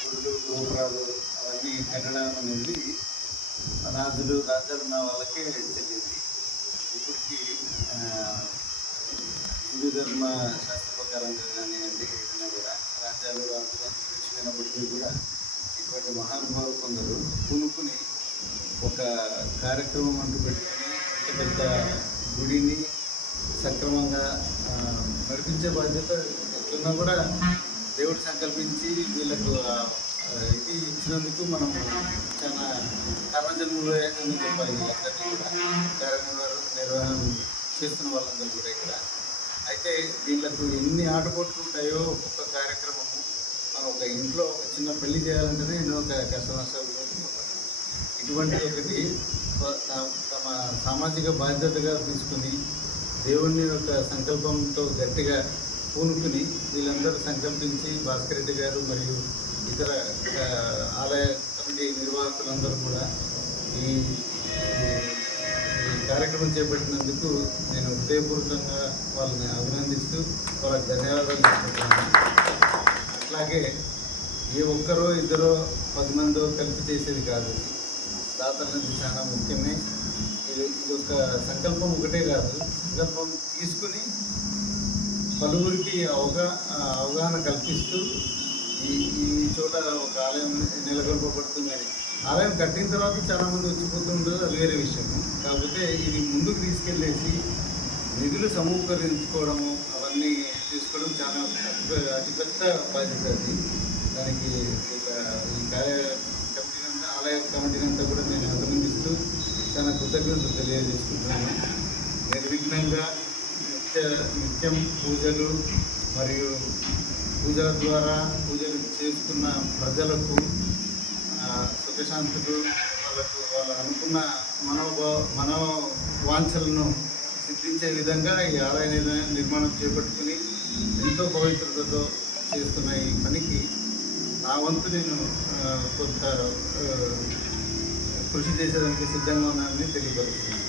గుడులు గోపురాలు అవన్నీ కట్టడం అనేది రాజులు రాజ్యాలు ఉన్న వాళ్ళకే చెల్లింది. ఇప్పటికీ హిందూ ధర్మ శాస్త్ర ప్రకారంగా కానివ్వండి, ఏదైనా కూడా రాజ్యాలు రాజులు అంతరించిపోయినప్పటికీ కూడా ఇటువంటి మహానుభావులు కొందరు పూనుకుని ఒక కార్యక్రమం అంటూ పెట్టుకుని ఇంత పెద్ద గుడిని సక్రమంగా నడిపించే బాధ్యత ఎట్లన్నా కూడా దేవుడు సంకల్పించి వీళ్ళకు ఇది ఇచ్చినందుకు మనం చాలా కర్మజన్మలు అని చెప్పాలి. వీళ్ళందరినీ కూడా నిర్వహణ చేస్తున్న వాళ్ళందరూ కూడా ఇక్కడ అయితే వీళ్ళకు ఎన్ని ఆటపోట్లు ఉంటాయో ఒక్కొక్క కార్యక్రమము. మనం ఒక ఇంట్లో ఒక చిన్న పెళ్లి చేయాలంటేనే ఎన్నో కష్ట నష్టాలు. ఇటువంటి ఒకటి తమ సామాజిక బాధ్యతగా తీసుకుని దేవుని యొక్క సంకల్పంతో గట్టిగా పూనుకుని వీళ్ళందరూ సంకల్పించి భాస్కర్ రెడ్డి గారు మరియు ఇతర ఆలయ కమిటీ నిర్వాహకులందరూ కూడా ఈ కార్యక్రమం చేపట్టినందుకు నేను హృదయపూర్వకంగా వాళ్ళని అభినందిస్తూ వాళ్ళకి ధన్యవాదాలు చెప్పుకుంటున్నాను. అట్లాగే ఏ ఒక్కరో ఇద్దరో 10 మందో కలిపి చేసేది కాదు. దాతల నుంచి చాలా ముఖ్యమే. ఇది ఒక సంకల్పం ఒకటే కాదు, సంకల్పం తీసుకుని పలువురికి అవగాహన కల్పిస్తూ ఈ చోట ఒక ఆలయం నెలకొల్పబడుతుందని. ఆలయం కట్టిన తర్వాత చాలామంది వచ్చిపోతుంటారు, అది వేరే విషయం. కాకపోతే ఇది ముందుకు తీసుకెళ్ళేసి నిధులు సమూకరించుకోవడము అవన్నీ తీసుకోవడం చాలా అతిపెద్ద బాధ్యత. అది దానికి ఈ ఆలయ కమిటీని అంతా కూడా నేను అభినందిస్తూ చాలా కృతజ్ఞతలు తెలియజేసుకుంటున్నాను. నిర్విఘ్నంగా నిత్యం పూజలు మరియు పూజల ద్వారా పూజలు చేసుకున్న ప్రజలకు సుఖశాంతులు, వాళ్ళు అనుకున్న మనోవాంఛలను సిద్ధించే విధంగా ఈ ఆలయ నిర్మాణం చేపట్టుకుని ఎంతో పవిత్రతతో చేస్తున్న ఈ పనికి నా వంతు నేను కొంత కృషి చేసేదానికి సిద్ధంగా ఉన్నానని తెలియపరుస్తున్నాను.